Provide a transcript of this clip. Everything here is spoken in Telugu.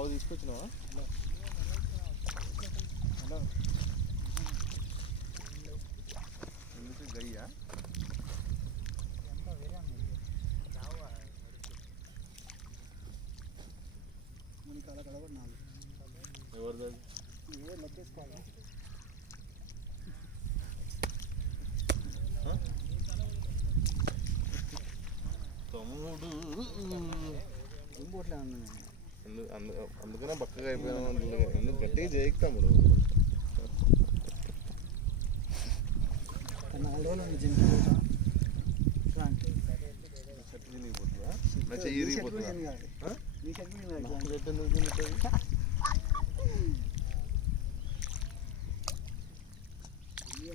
పావు తీసుకొచ్చినావా? ఎందుకు గయ్యా? ఎవరిది? తమ్ముడు అందుకనే బక్కగా అయిపోయినా. ఎందుకు గట్టిగా చేయకు తమ్ముడు. చెయ్యి